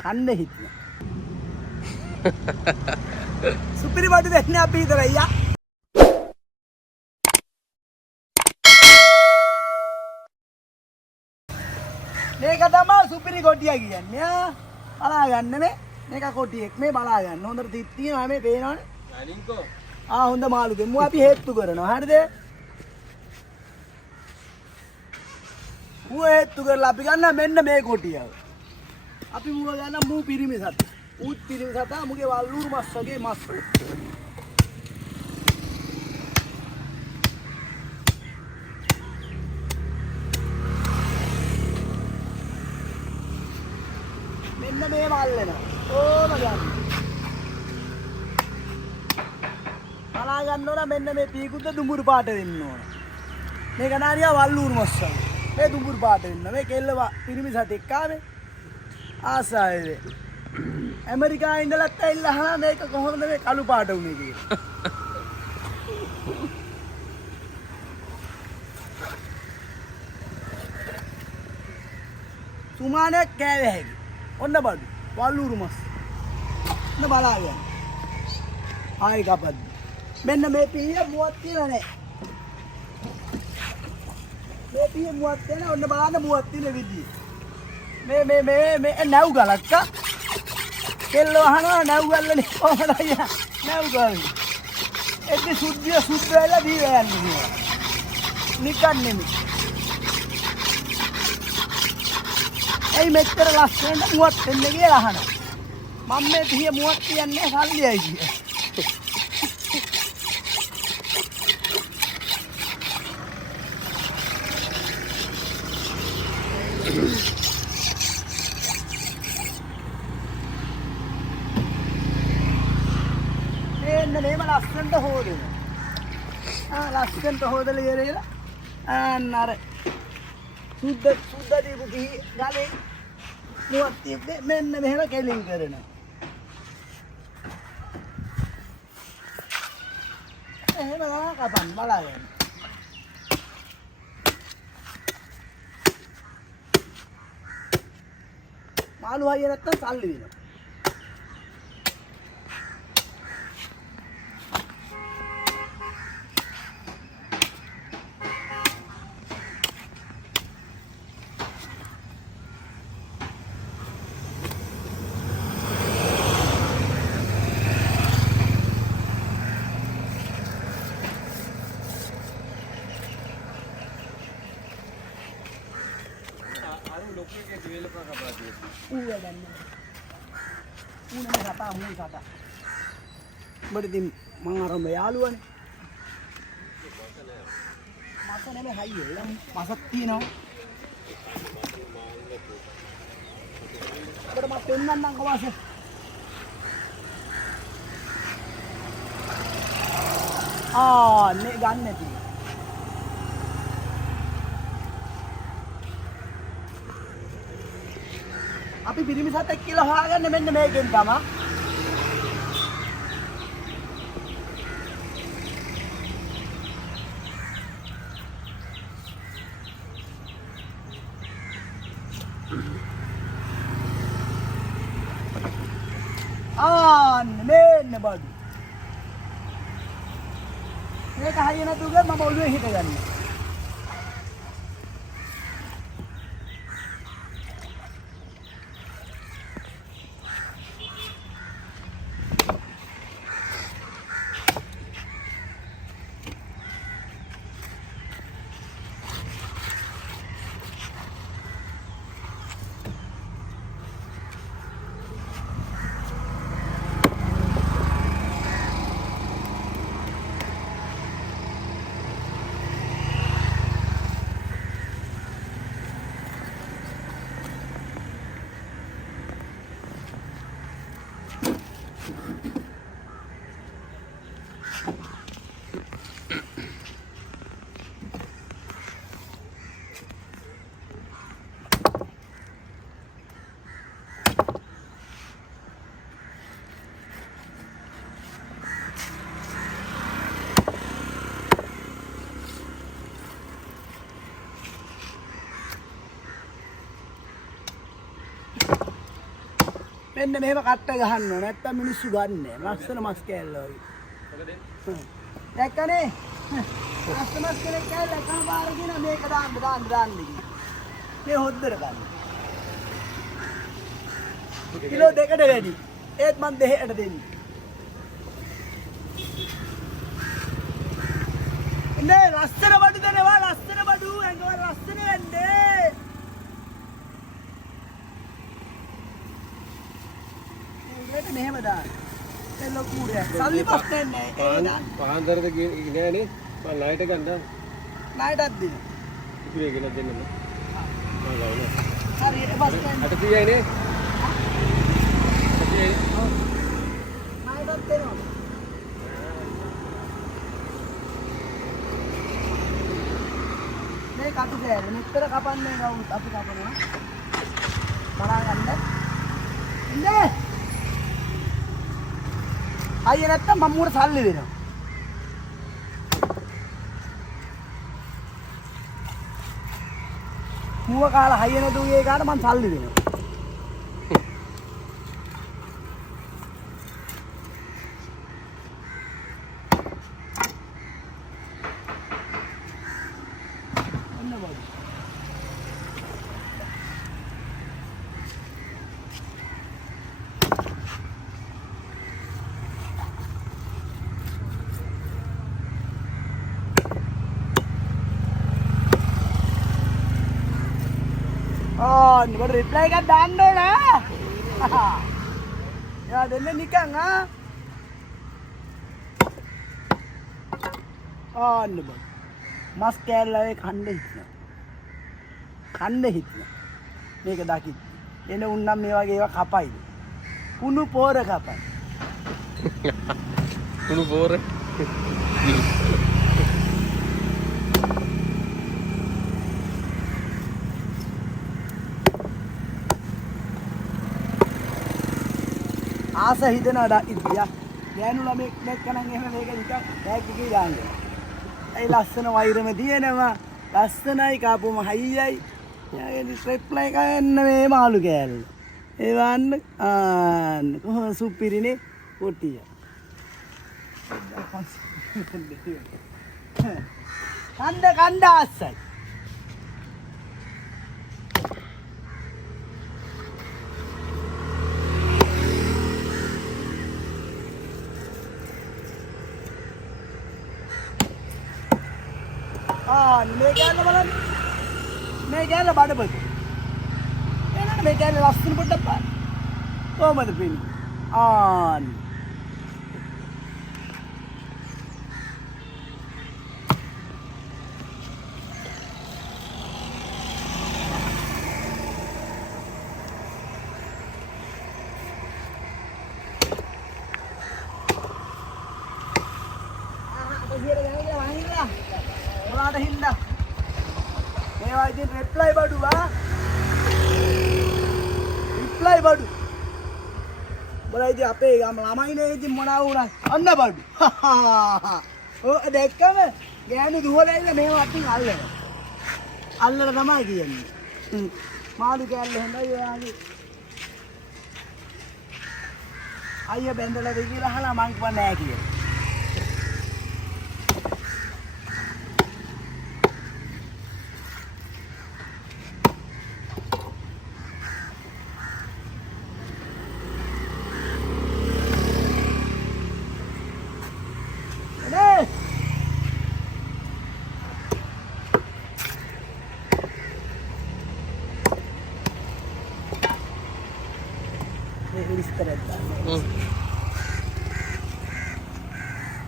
කන්න හිටියා. සුපිරි බඩු දෙන්නේ අපි විතරයි යා. මේක තමයි සුපිරි කොටියා කියන්නේ. බලා ගන්න මේක කොටියෙක් මේ බලා ගන්න. හොඳට තිත් තියෙනවා මේ පේනවනේ. අනින්කෝ. හොඳ මාළු දෙමු අපි හේතු කරනවා. හරිද? ඌ හේතු කරලා අපි ගන්න මෙන්න මේ කොටියව. අපි මුව ගන්න මූ පිරිමි සත. ඌත් පිරිමි සතා මුගේ වල්ලුරු මස් වගේ මස්. මෙන්න මේ මල්ලෙන. ඕම ගන්න. බලා ගන්න ඕන මෙන්න මේ පීකුද්ද දුඹුරු පාට වෙන්න ඕන. මේක නාරියා වල්ලුරු මස් වගේ. මේ දුඹුරු පාට වෙන්න. මේ කෙල්ල පිරිමි සතෙක් ආවේ. ආසාවේ. ඇමරිකාවේ ඉඳලත් ඇවිල්ලා අහනවා මේක කොහොමද මේ කළු පාට වුනේ කියලා. සුමානයක් කෑවේ හැකි. ඔන්න බඩු. වල්ලුරු මස්. ඔන්න බලාගෙන. ආයි කපද්ද. මෙන්න මේ පීය මුවත් කියලා නෑ. මේ පීය මුවත් තියෙන ඔන්න බලන්න මුවත් තියෙන විදිය. මේ නැව් ගලක්ක. කෙල්ලෝ අහනවා නැව් ගල්ලනේ කොහොමද අයියා? නැව් ගල්. එද්දි සුද්ධ වෙලා දීලා යන්නේ කියලා. නිකන් නෙමෙයි. ඇයි මෙච්චර ලස්සනට මුවත් දෙන්නේ කියලා අහනවා. මම මේ පිය මුවත් කියන්නේ සල්ලියයි කියලා. මේම ලස්සනට හොදනවා. ලස්සනට හොදලා ඉවරලා අර සුද්ධ දීපු ගලේ මුවත් තියද්දී මෙන්න මෙහෙම කෙලින් කරනවා. එහෙම කපන්න බලාගෙන. මාළු හයිය නැත්තම් සල්ලි වෙනවා. Berarti mengarang bayaluan. Masa nih hayu yang masak tino. Bermatunan nang kawas. Nih ganne ti. අපි පිරිමි සතෙක් කියලා හොයාගන්න මෙන්න මේකෙන් තමයි. මෙන්න බඩු. මේක හයිය නැතුව මම ඔළුවේ හිටගන්න. මෙන්න මෙහෙම කට්ට ගහන්න ඕන. නැත්තම් මිනිස්සු ගන්නෑ. ලස්සන මස් කෑල්ල වගේ. දැක්කනේ? ලස්සන මස් කෙනෙක් කෑල්ල එකම පාර කියන මේක දාන්න කිව්වා. මේ හොද්දට ගන්න. කිලෝ 2කට වැඩි. ඒත් මං 2ට දෙන්නේ. නේ ලස්සන බඩු දෙනවා ලස්සන බඩු ඇඟවල ලස්සන වෙන්නේ. මේකට මෙහෙම දාන්න. ඒ ලොකු උරයක්. සල්ලි පස්සේ නෑ. ඒ දාන්න. පාන්දරද නෑනේ. මම ලයිට් එක ගන්න. ණයටත් දෙන්න. ඉතින් ඒක නෑ දෙන්න. මම ගාවනේ. හරියට පස්සේ නෑ. 800යි නේ. 800යි. ඔව්. ණයටත් දෙනවා. මේ කටු කෑල්ල මෙච්චර කපන්නේ කවුරුත් අපි කපනවා. බලා ගන්න. ඉන්නේ. අයිය නැත්තම් මම මුවට සල්ලි දෙනවා. මුව කාලා හයිය නැතුගේ කාට මම සල්ලි දෙනවා. ඔන්න බඩු. නුඹට රිප්ලයි එකක් දාන්න ඕන ඈ. එයා දෙන්නේ නිකන් ආන්න බං. මස් කෑල්ලේ කන්න හිටිනවා. කන්න හිටිනවා. මේක දකින්න. එන උන්නම් මේ වගේ ඒවා කපයිද? කුණු පෝර කපයි. කුණු පෝර. ආස හිතනවා ඉතියා ගෑනු ළමෙක් දැක්කනම් එහෙම මේක නිකන් බෑග් එකේ දාන්නේ. ඒ ලස්සන වෛරම තියෙනවා. ලස්සනයි කාපුවම හයියයි. යාගේ රිප්ලයි ගන්න මේ මාළු කෑල්ල. ඒ වන්න කොහොම සුපිරිනේ කොටිය. කණ්ඩ ආසයි. මේ කෑල්ල බලන්න. මේ කෑල්ල බඩපොත. එනනම් මේ කෑල්ල ලස්සන පොඩ්ඩක් බලන්න. කොහමද පෙන්නේ? මොනවාට හින්දා මේවා ඉතින් රිප්ලයි බඩු රිප්ලයි බඩු බලා ඉතින් අපේ ගම ළමයිනේ ඉතින් මොනවා වුණා අන්න බඩු ඔය දැක්කම ගෑනු දුවලා ඉන්න මේවා අතින් අල්ලලා තමයි කියන්නේ මාළු කෑල්ල හොඳයි ඔයාගේ අයියා බැඳලාද කියලා අහලා මං කිව්වා නෑ කියලා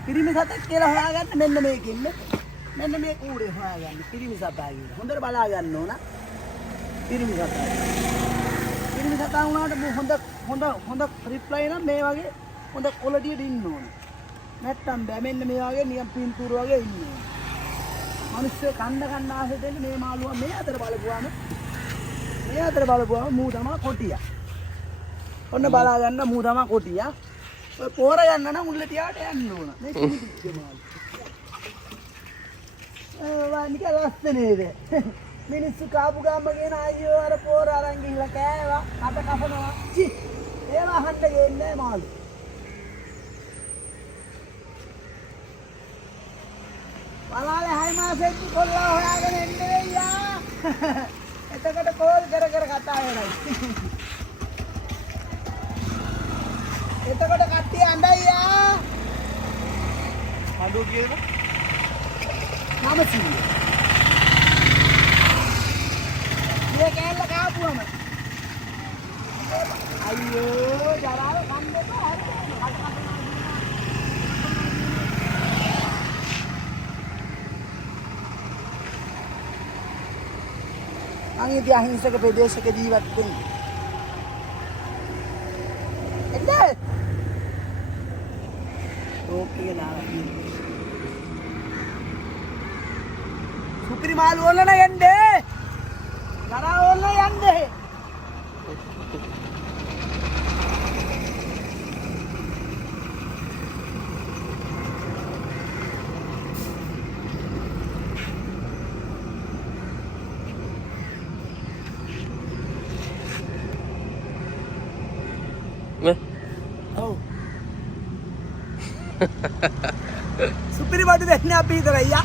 පිරිමි සතෙක් කියලා හොයාගන්න මෙන්න මේකින් මෙන්න මේ කූඩේ හොයාගන්න පිරිමි සතා කියලා හොඳට බලා ගන්න ඕන පිරිමි සතා වුණාට හොඳ රිප්ලයි නම් මේ වගේ හොඳ ක්වොලිටියට ඉන්න ඕන නැත්තම් බෑ මෙන්න මේ වගේ නියම් පින්තූර වගේ ඉන්න ඕන මිනිස්සු කන්න ආසෙ දෙන්නේ මේ මාළුවා මේ අතර බලපුවාම මූ තමයි කොටියා ඔන්න බලා ගන්න මූ තමයි කොටියා ඔය පෝර ගන්න නම් උල්ල තියාට යන්න ඕන මේ කිසි මාළු නික ලස්සනේද මිනිස්සු කාපු ගාම ගෙන අයියෝ අර පෝර අරන් ගිහලා කෑවා අත කපනවා චි ඒව අහන්න ගේන්නේ මාළු. බලාලේ 6 මාසෙත් කොල්ලා හොයාගෙන එන්නේ වෙయ్యා. එතකොට කෝල් කර කතා වෙනයි. එතකොට කට්ටිය අඬයියා. අඬු කියලා. නමසිය. මේ කෑල්ල කාපුවම. අයියෝ ජරාව කන්න එපා. අංගිත අහිංසක ප්‍රදේශක ජීවත් වෙන්නේ. එන්න. ඕකේ නාලා. සුපිරි මාළු ඕල්ලන යන්නේ. ජරා ඕල්ල යන්නේ. ඔව්. සුපිරි බඩු දෙන්නේ අපි විතරයි යා.